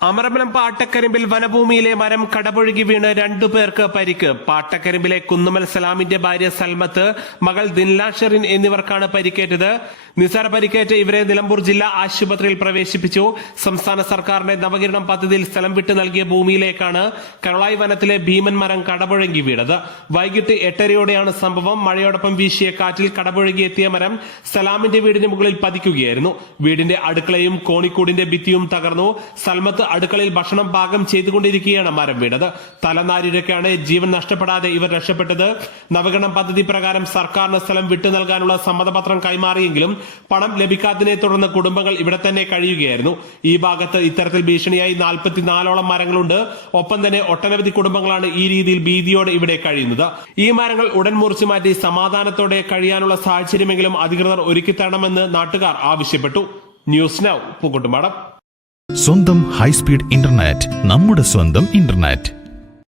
അമരമ്പലം പാട്ടക്കരിമ്പിൽ വനഭൂമിയിലെ മരം കടപുഴകി വീണ് 2 പേർക്ക് പരിക്ക്. പാട്ടക്കരിമ്പിലെ കുന്നുമൽ സലാമിന്റെ ഭാര്യ സൽമത്ത്, മകൾ ദിൻല ഷെറിൻ എന്നിവർക്കാണ് പരിക്കേറ്റത്. നിസാര പരിക്കേറ്റ് ഇവരെ നിലമ്പൂർ ജില്ലാ ആശുപത്രിയിൽ പ്രവേശിപ്പിച്ചു. സംസ്ഥാന സർക്കാരിന്റെ നവകിരണം പദ്ധതിയിൽ സ്ഥലം വിട്ടു നൽകിയ ഭൂമിയിലേക്കാണ് കരളായി വനത്തിലെ ഭീമൻ മരം കടപുഴകി വീണത്. വൈകിട്ട് 8:30യോടെയാണ് സംഭവം. മഴയോടൊപ്പം വീശിയ കാറ്റിൽ കടപുഴകി എത്തിയ മരം സലാമിന്റെ വീടിന് മുകളിൽ പതിക്കുകയായിരുന്നു. വീടിന്റെ അടുക്കളയും കോണിക്കൂടിന്റെ ഭിത്തിയും തകർന്നു. സൽമത്ത് അടുക്കളയിൽ ഭക്ഷണം പാകം ചെയ്തുകൊണ്ടിരിക്കുകയാണ് മരം വീണത്. തലനാരിഴക്കാണ് ജീവൻ നഷ്ടപ്പെടാതെ ഇവർ രക്ഷപ്പെട്ടത്. നവകരണം പദ്ധതി പ്രകാരം സർക്കാരിന് സ്ഥലം വിട്ടു നൽകാനുള്ള സമ്മതപത്രം കൈമാറിയെങ്കിലും പണം ലഭിക്കാത്തതിനെ തുടർന്ന് കുടുംബങ്ങൾ ഇവിടെ തന്നെ കഴിയുകയായിരുന്നു. ഈ ഭാഗത്ത് ഇത്തരത്തിൽ ഭീഷണിയായി 44ഓളം മരങ്ങളുണ്ട്. ഒപ്പം തന്നെ ഒട്ടനവധി കുടുംബങ്ങളാണ് ഈ രീതിയിൽ ഭീതിയോടെ ഇവിടെ കഴിയുന്നത്. ഈ മരങ്ങൾ ഉടൻ മുറിച്ചു മാറ്റി സമാധാനത്തോടെ കഴിയാനുള്ള സാഹചര്യമെങ്കിലും അധികൃതർ ഒരുക്കിത്തരണമെന്ന് നാട്ടുകാർ ആവശ്യപ്പെട്ടു. News now Pookkottumpadam. സ്വന്തം ഹൈസ്പീഡ് ഇന്റർനെറ്റ്, നമ്മുടെ സ്വന്തം ഇന്റർനെറ്റ്.